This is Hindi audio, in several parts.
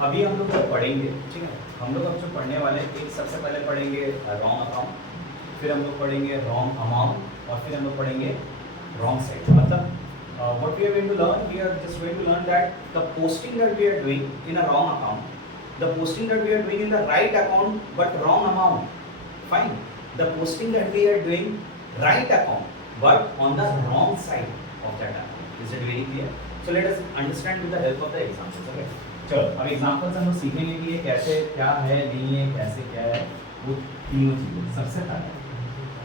अभी हम लोग पढ़ेंगे, ठीक है। हम लोग अब जो पढ़ने वाले हैं, एक सबसे पहले पढ़ेंगे रॉन्ग अकाउंट, फिर हम लोग पढ़ेंगे रॉन्ग अमाउंट, और फिर हम लोग पढ़ेंगे रॉन्ग साइड। मतलब what we are going to learn, we are just going to learn that the posting that we are doing in a wrong account, the posting that we are doing in the right account but wrong amount, fine. The posting that we are doing right account but on the wrong side of that account. Is it very clear? So let us understand with the help of the examples. Okay, चलो अब एग्जांपल्स हम लोग सीखेंगे कि ये कैसे क्या है, नहीं है, कैसे क्या है, वो तीनों चीजें। सबसे पहले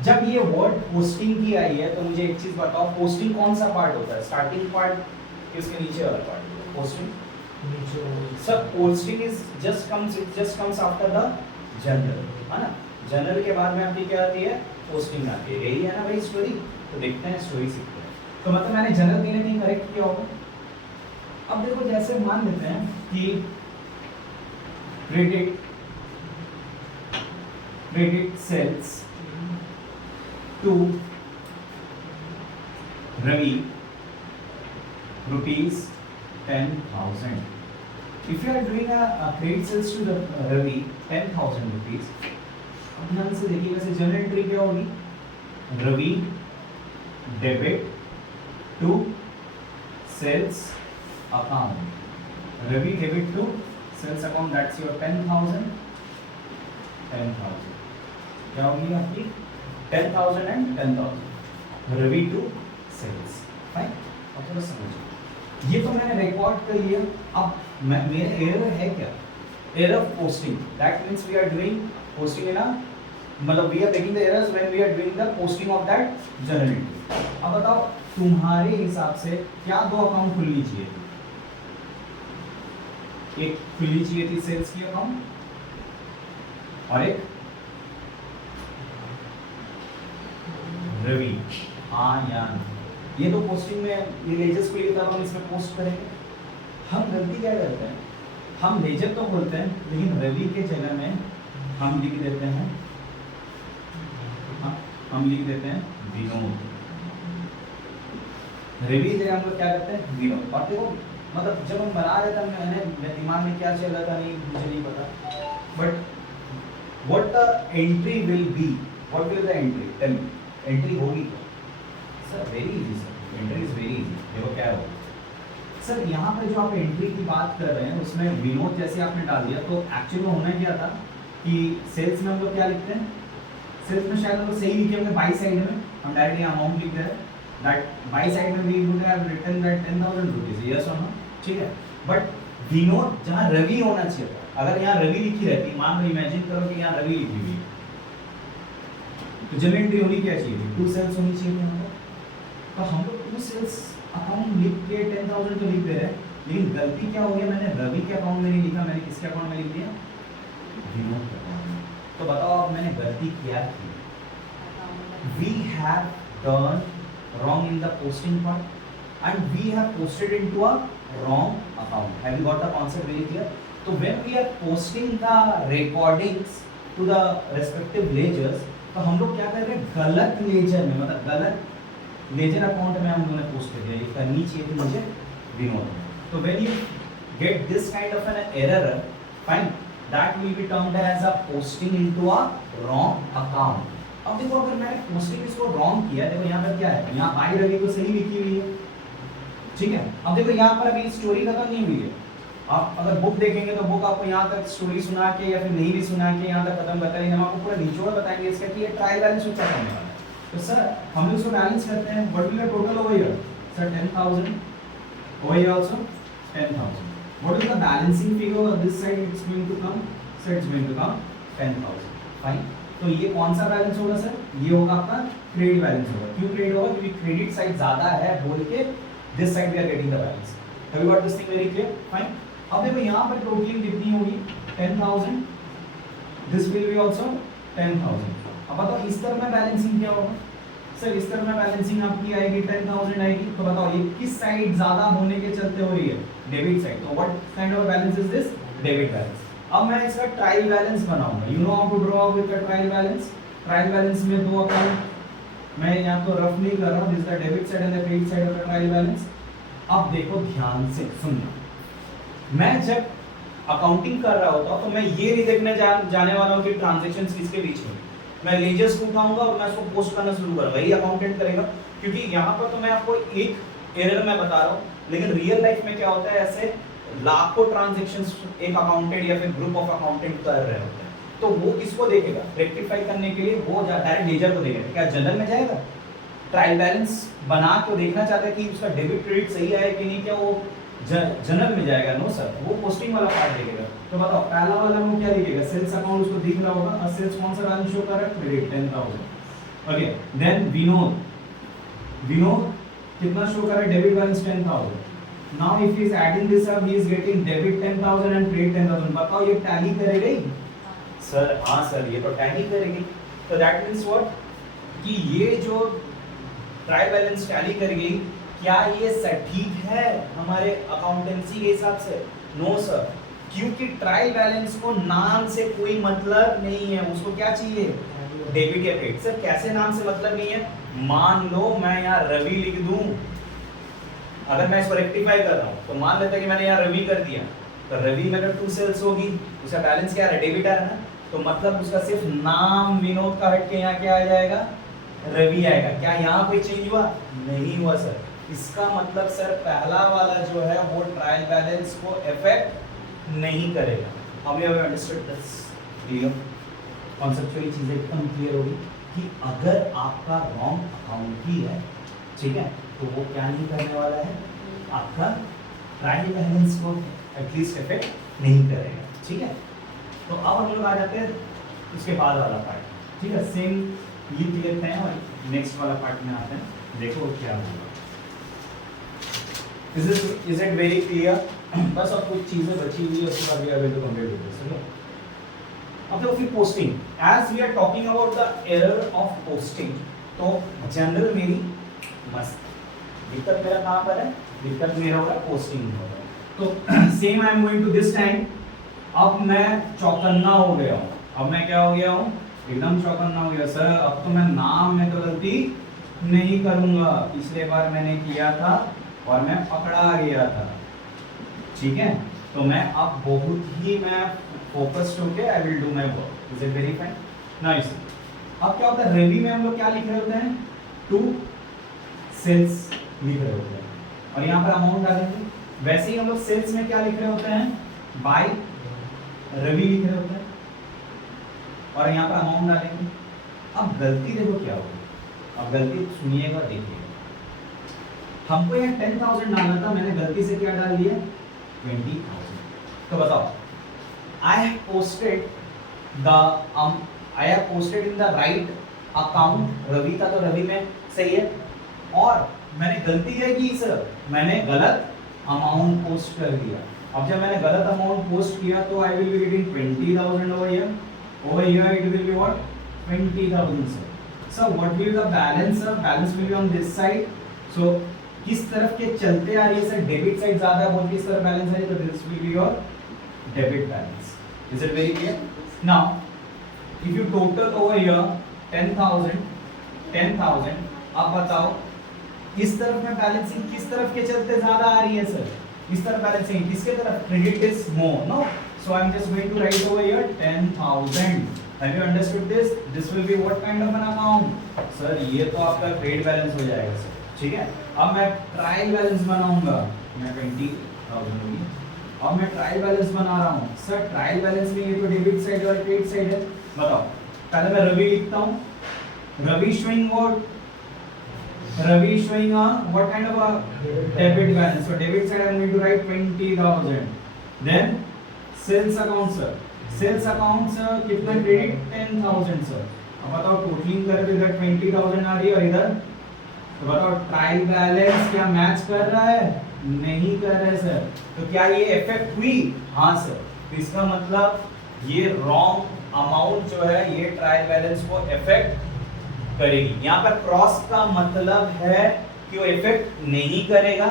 जब ये वर्ड पोस्टिंग की आई है तो मुझे एक चीज बताओ, पोस्टिंग कौन सा पार्ट होता है? स्टार्टिंग पार्ट कि उसके नीचे वाला पार्ट? पोस्टिंग नीचे। Sir posting is just comes after the general, है ना। जनरल के बाद में आपकी क्या आती है? पोस्टिंग आती है। यही है ना भाई स्टोरी। तो देखते हैं, स्टोरी सीखते हैं। तो मतलब मैंने जनरल कहीं ना कहीं करेक्ट किया होगा। अब देखो, जैसे मान लेते हैं कि credit sales to Ravi rupees 10,000. If you are doing a credit sales to the Ravi 10,000 rupees, अब ध्यान से देखिए वैसे जनरल एंट्री क्या होगी? Ravi debit to sales account, Ravi debit to sales account, that's your 10,000 क्या होगी आपकी? 10,000 and 10,000 Ravi to sales, fine. अब थोड़ा समझिए, ये तो मैंने रिकॉर्ड कर लिया। अब मेरा एरर है क्या? Error posting, that means we are doing posting in a, मतलब we are making the errors when we are doing the posting of that general entry. अब बताओ तुम्हारे हिसाब से क्या दो अकाउंट खुलनी चाहिए थी? एक खुलनी चाहिए थी सेल्स की अकाउंट, और एक रवि आयान। ये तो पोस्टिंग में ये लेजर्स को तब हम इसमें पोस्ट करेंगे। हम गलती क्या करते हैं? हम लेजर तो बोलते हैं, लेकिन रवि के जगह में हम लिख देते हैं, हम लिख देते हैं विनोद। रवि की जगह हम लोग क्या करते हैं? विनोद। और देखो मतलब जब हम बना रहे थे, मेरे दिमाग में क्या चल रहा था नहीं मुझे नहीं पता, but what the entry will be, what will the entry? Tell me, entry होगी तो sir very easy sir, entry is very easy. देखो क्या होगा सर, यहाँ पे जो आप एंट्री की बात कर रहे हैं उसमें विनोद जैसे आपने डाल दिया, तो एक्चुअली में होना क्या था कि सेल्स में हम लोग क्या लिखते हैं? सेल्स में शायद हम लोग सही लिखे होंगे, बाई साइड में हम डायरेक्टली अमाउंट लिख रहे हैं, दैट बाई साइड में we would have written that 10,000 rupees, yes और नो, ठीक है। बट विनोद जहाँ रवि होना चाहिए था, अगर यहाँ रवि लिखी रहती, मान लो इमेजिन करो कि यहाँ रवि लिखी हुई है, तो जनरल एंट्री होनी क्या चाहिए थी? टू सेल्स होनी चाहिए थी। तो हम लोग टू सेल्स अकाउंट लिख के 10,000 तो लिख दे रहे हैं, लेकिन गलती क्या हो गया? मैंने रवि के अकाउंट में नहीं लिखा, मैंने किसके अकाउंट में लिख दिया? विनोद के अकाउंट में। तो बताओ अब मैंने गलती क्या की? We have done wrong in the posting part and we have posted into a wrong account. Have you got the concept very clear? So when we are posting the recordings to the respective ledgers, तो हम लोग क्या कर रहे हैं? गलत लेजर में, मतलब गलत लेजर अकाउंट में हम लोगों ने पोस्ट कर दिया। ये करनी चाहिए थी मुझे विनोद। तो when you get this kind of an error, fine, that will be termed as a posting into a wrong account. अब देखो अगर मैंने पोस्टिंग इसको रॉन्ग किया, देखो यहाँ पर क्या है? यहाँ बाई रवि को सही लिखी हुई है, ठीक है। अब देखो यहाँ पर अभी स्टोरी खत्म नहीं हुई है। आप अगर बुक देखेंगे तो बुक आपको यहाँ तक स्टोरी सुना के या फिर नहीं भी सुना के यहाँ तक खत्म बताएंगे, हम आपको पूरा निचोड़ बताएंगे इसका कि ये ट्रायल बैलेंस क्या करने वाला है। तो सर हम लोग इसको बैलेंस करते हैं, what will the total over here? Sir 10,000, over here also 10,000। What is the balancing figure this side? It's going to come, sir it's going to come 10,000, fine. तो ये कौन सा बैलेंस होगा सर? ये होगा आपका क्रेडिट बैलेंस होगा। क्यों क्रेडिट होगा? क्योंकि क्रेडिट साइड ज्यादा है बोल के this side we are getting the balance. Have you got this thing very clear? Fine. अब देखो यहाँ पर टोटल कितनी होगी? 10,000, दिस विल बी आल्सो 10,000। अब बताओ इस तरफ में बैलेंसिंग क्या होगा? सर इस तरफ में बैलेंसिंग आपकी आएगी 10,000 आएगी। तो बताओ ये किस साइड ज्यादा होने के चलते हो रही है? Debit side. तो what kind of balance is this? Debit balance. अब मैं इसका ट्रायल बैलेंस बनाऊंगा। You know how to draw with the trial balance. Trial balance में दो अकाउंट मैं यहाँ तो रफ नहीं कर रहा हूँ, this the debit side and the credit side of the trial balance. अब देखो ध्यान से सुनना, मैं जब अकाउंटिंग कर रहा होता तो मैं ये नहीं देखने जाने वाला हूँ कि ट्रांजैक्शंस किसके बीच में, मैं लेजर्स को उठाऊंगा और मैं उसको पोस्ट करना शुरू करूंगा, यही अकाउंटेंट करेगा। क्योंकि यहाँ पर तो मैं आपको एक एरर मैं बता रहा हूँ, लेकिन रियल लाइफ में क्या होता है, ऐसे लाखों ट्रांजैक्शंस एक अकाउंटेंट या फिर ग्रुप ऑफ अकाउंटेंट कर रहे होते हैं, तो वो किसको देखेगा, रेक्टिफाई करने के लिए वो डायरेक्ट लेजर को देखेगा। क्या जनरल में जाएगा, ट्रायल बैलेंस बना के देखना चाहता है कि उसका डेबिट क्रेडिट सही है कि नहीं, क्या वो जनरल में जाएगा? नो सर, वो पोस्टिंग वाला पार्ट देखेगा। तो बताओ पहला वाला में क्या लिखेगा, सेल्स अकाउंट उसको दिख रहा होगा, और सेल्स कौन सा बैलेंस शो कर रहा है, क्रेडिट 10,000। ओके, देन विनोद कितना शो कर रहा है, debit balance 10,000। Now if he is adding this up, he is getting debit 10,000 and credit 10,000। बताओ ये टैली करेगा ही? सर हाँ सर, ये तो टैली करेगी। तो दैट मींस व्हाट, कि ये जो ट्रायल बैलेंस टैली करेगी, क्या ये सटीक है हमारे अकाउंटेंसी के हिसाब से? नो सर, क्योंकि ट्रायल बैलेंस को नाम से कोई मतलब नहीं है, उसको क्या चाहिए, डेबिट या क्रेडिट। सर कैसे नाम से मतलब नहीं है? मान लो मैं यहाँ रवि लिख दूं, अगर मैं इसको रेक्टिफाई कर रहा हूँ तो मान लेते हैं कि मैंने यहाँ रवि कर दिया, तो रवि में तो 2 सेल्स होगी, उसका बैलेंस क्या है, डेबिट है ना, तो मतलब उसका सिर्फ नाम विनोद का हट के यहाँ क्या आ जाएगा, रवि आएगा। क्या यहाँ पे चेंज हुआ? नहीं हुआ सर। इसका मतलब सर पहला वाला जो है वो ट्रायल बैलेंस को इफेक्ट नहीं करेगा। हमें अंडरस्टूड दिस, क्लियर, कॉन्सेप्चुअली चीजें एकदम क्लियर होगी कि अगर आपका रॉन्ग अकाउंट ही है, ठीक है, तो वो क्या नहीं करने वाला है, आपका ट्रायल बैलेंस को एटलीस्ट इफेक्ट नहीं करेगा, ठीक है। तो अब हम लोग आ जाते हैं उसके बाद वाला पार्ट, ठीक है, सेम लिख लेते हैं और नेक्स्ट वाला पार्ट में आते हैं, देखो क्या होगा। Is it very clear? बस अब कुछ चीजें बची हुई है, उसके बाद we are going to complete this, okay. अब देखो फिर posting, as we are talking about the error of posting, तो जनरल मेरी मस्त, दिक्कत मेरा कहाँ पर है, दिक्कत मेरा होगा पोस्टिंग में। तो same I am going to this time, अब मैं चौकन्ना हो गया हूँ, अब मैं क्या हो गया हूँ, एकदम चौकन्ना हो गया। सर अब तो मैं नाम में तो गलती नहीं करूंगा, पिछले बार मैंने किया था और मैं पकड़ा गया था, ठीक है, तो मैं अब बहुत ही मैं फोकस्ड होके I will do my work. Is it very fine? Nice. अब क्या होता है, रवि में हम लोग क्या लिख रहे होते हैं, 2 सेल्स लिख रहे होते हैं और यहाँ पर अमाउंट डालेंगे। वैसे ही हम लोग सेल्स में क्या लिख रहे होते हैं, बाय रवि लिख रहे होते हैं और यहाँ पर अमाउंट डालेंगे। अब गलती देखो क्या होगी, अब गलती सुनिएगा, देखिएगा। हमको यहाँ 10,000 डालना था, मैंने गलती से क्या डाल दिया, 20,000। तो बताओ, I have posted in the right account, Ravi था तो रवि में सही है, और मैंने गलती क्या की सर, मैंने गलत अमाउंट पोस्ट कर दिया। अब जब मैंने गलत अमाउंट पोस्ट किया तो I will be getting 20,000 over here. Over here it will be what, 20,000 sir. So what will be the balance sir? Balance will be on this side. So किस तरफ के चलते आ रही है सर, डेबिट साइड ज्यादा बोल किस तरफ बैलेंस है, तो this will be your debit balance. Is it very clear? Now if you total over here 10,000, अब बताओ इस तरफ में बैलेंसिंग किस तरफ के चलते ज्यादा आ रही है सर, इस तरफ बैलेंसिंग किसके तरफ, credit is more, no, so I'm just going to write over here 10,000. Have you understood this? This will be what kind of an amount? Sir ये तो आपका क्रेडिट बैलेंस हो जाएगा सर, ठीक है। अब मैं ट्रायल बैलेंस बनाऊंगा, मैं 20,000 होगी। अब मैं ट्रायल बैलेंस बना रहा हूँ सर, ट्रायल बैलेंस में ये तो डेबिट साइड और क्रेडिट साइड है। बताओ, पहले मैं रवि लिखता हूँ, Ravi showing what? Ravi showing what kind of a debit balance? So debit side I am going to write 20,000. Then sales account sir, sales account sir कितना क्रेडिट, 10,000 sir। अब बताओ टोटलिंग करें तो इधर 20,000 आ रही है और इधर, तो बताओ ट्रायल बैलेंस क्या मैच कर रहा है, नहीं कर रहा है सर। तो क्या ये इफेक्ट हुई? हाँ सर। तो इसका मतलब ये रॉन्ग अमाउंट जो है ये ट्रायल बैलेंस को इफेक्ट करेगी। यहाँ पर क्रॉस का मतलब है कि वो इफेक्ट नहीं करेगा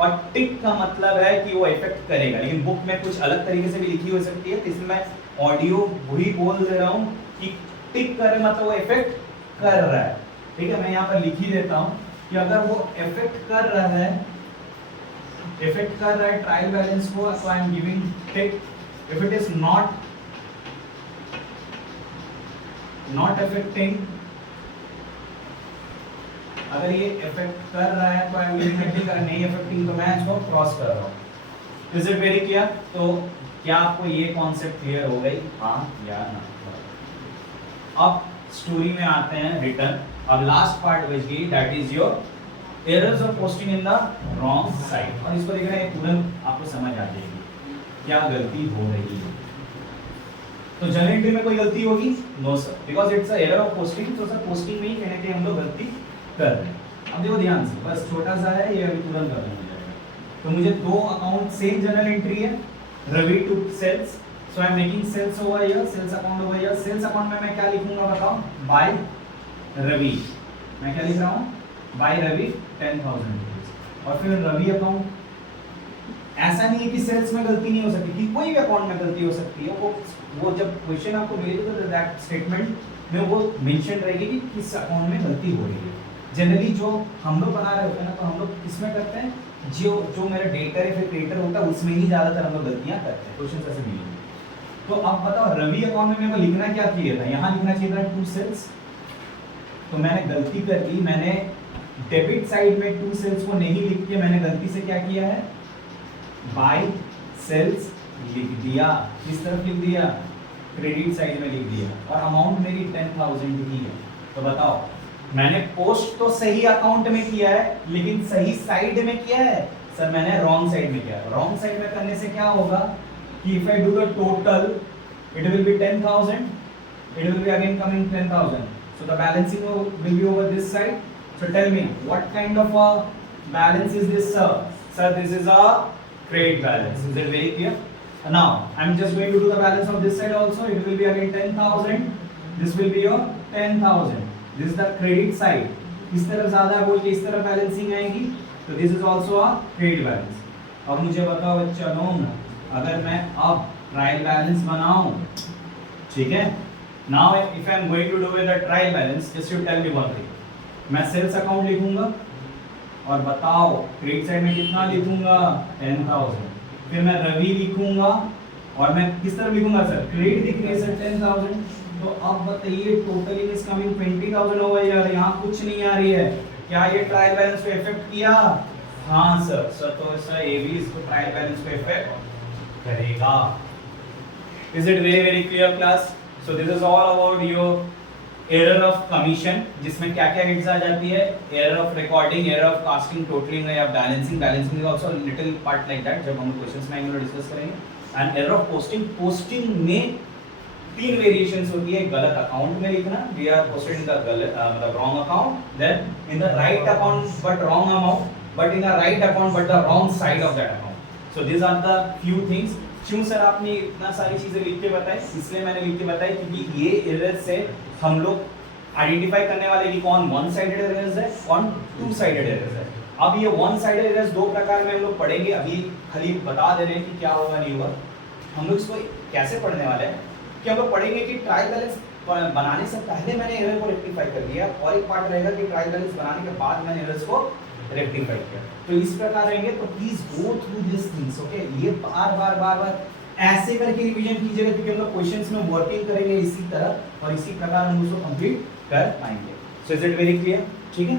और टिक का मतलब है कि वो इफेक्ट करेगा, लेकिन बुक में कुछ अलग तरीके से भी लिखी हो सकती है, तो इसमें मैं ऑडियो वही बोल दे रहा हूँ कि टिक करे मतलब वो इफेक्ट कर रहा है, ठीक है। मैं यहाँ पर लिख ही देता हूँ कि अगर वो इफेक्ट कर रहा है ट्रायल बैलेंस को, so I am giving tick if it is not affecting, अगर ये इफेक्ट कर रहा है तो आई विल इफेक्टिंग, अगर नहीं इफेक्टिंग तो मैं इसको क्रॉस कर रहा हूं। Is it very clear? तो क्या आपको ये कॉन्सेप्ट क्लियर हो गई, हाँ या ना? अब स्टोरी में आते हैं, रिटर्न। अब लास्ट पार्ट बच गई, that is your errors of posting in the wrong side. और इसको देखना है, तुरंत आपको समझ आ जाएगी क्या गलती हो रही है। तो जनरल एंट्री में कोई गलती होगी? No sir, because it's a error of posting. तो सर पोस्टिंग में ही कहने के हम लोग गलती कर रहे हैं। अब देखो ध्यान से, बस छोटा सा है ये, अभी तुरंत कर हो जाएगा। तो मुझे दो अकाउंट, सेम जनरल एंट्री है, Ravi to sales, so I am making sales over here, sales account over here. Sales account में मैं क्या लिखूंगा बताओ? बाय रवि। मैं क्या लिख रहा हूं? By Ravi 10,000 rupees. और फिर रवि अकाउंट, ऐसा नहीं है कि सेल्स में गलती नहीं हो सकती थी, कोई भी अकाउंट में गलती हो सकती है। वो जब क्वेश्चन आपको मिलेगा तो दैट स्टेटमेंट में वो मेंशन रहेगी कि किस अकाउंट में गलती हो रही है। जनरली जो हम लोग बना रहे होते हैं ना, तो हम लोग किसमें करते हैं? जो मेरा डेटर या फिर क्रेडिटर होता है उसमें ही ज्यादातर हम लोग गलतियां करते हैं। क्वेश्चन ऐसे मिलेंगे। तो अब बताओ, रवि अकाउंट में मेरे को लिखना क्या चाहिए था? यहाँ लिखना चाहिए था टू सेल्स। तो मैंने गलती कर दी, मैंने डेबिट साइड में टू सेल्स को नहीं लिख के मैंने गलती से क्या किया है? बाय सेल्स लिख दिया। किस तरफ लिख दिया? क्रेडिट साइड में लिख दिया। और अमाउंट मेरी 10,000 ही है। तो बताओ, मैंने पोस्ट तो सही अकाउंट में किया है, लेकिन सही साइड में किया है? सर मैंने रॉन्ग साइड में किया है। रॉन्ग साइड में करने से क्या होगा कि if I do the total, it will be 10,000, it will be again coming 10,000. So the balancing will be over this side. So tell me, what kind of a balance is this, sir? Sir, this is a credit balance. Is it very clear? Now I'm just going to do the balance of this side also. It will be again 10,000. This will be your 10,000. This is the credit side. इस तरफ ज्यादा बोल के इस तरफ बैलेंसिंग आएगी, तो this is also a credit balance. अब मुझे बताओ बच्चों, अगर मैं अब ट्रायल बैलेंस बनाऊं, ठीक है? Now if I am going to do with a trial balance, just you tell me one thing. मैं सेल्स अकाउंट लिखूंगा और बताओ क्रेडिट साइड में कितना लिखूंगा? 10,000। फिर मैं रवि लिखूंगा और मैं किस तरह लिखूंगा सर? क्रेडिट दिख रही है सर 10,000। तो अब बताइए टोटली इज कमिंग 20,000 ओवर यार, यहाँ कुछ नहीं आ रही है। क्या ये ट्रायल बैलेंस को इफेक्ट किया? हाँ सर। सर तो सर ये भी इसको ट्रायल बैलेंस को इफेक्ट करेगा। Is it very very clear class? So this is all about your error of commission, जिसमें क्या क्या हिट्स आ जाती है? error of recording, error of casting, totaling या balancing is also a little part like that, जब हम क्वेश्चंस में आएंगे डिस्कस करेंगे। and error of posting में तीन वेरिएशंस होती है। गलत अकाउंट में लिखना, we are posted in the मतलब wrong account, then in the right account but wrong amount, but in the right account but the wrong side of that account. So these are the few things. क्यों सर आपने इतना सारी चीजें लिख के बताई? इसलिए मैंने लिख के बताई क्योंकि ये एरर से हम लोग आइडेंटिफाई करने वाले कि कौन वन साइडेड एरर्स है, कौन टू साइडेड एरर्स है। अब ये वन साइडेड एरर्स दो प्रकार में हम लोग पढ़ेंगे। अभी खाली बता दे रहे हैं कि क्या होगा नहीं होगा। हम लोग इसको कैसे पढ़ने वाले हैं कि हम लोग पढ़ेंगे कि ट्रायल बैलेंस बनाने से पहले मैंने एरर को रेक्टिफाई कर दिया, और एक पार्ट रहेगा कि ट्रायल बैलेंस बनाने के बाद मैंने एरर्स को रेक्टिफाई किया। तो इस प्रकार रहेंगे। तो please go through this things, okay? ये बार बार ऐसे करके रिवीजन कीजिएगा, क्योंकि हम लोग क्वेश्चंस में वर्किंग करेंगे इसी तरह, और इसी प्रकार हम उसको कंप्लीट कर पाएंगे। So is it very clear? ठीक है।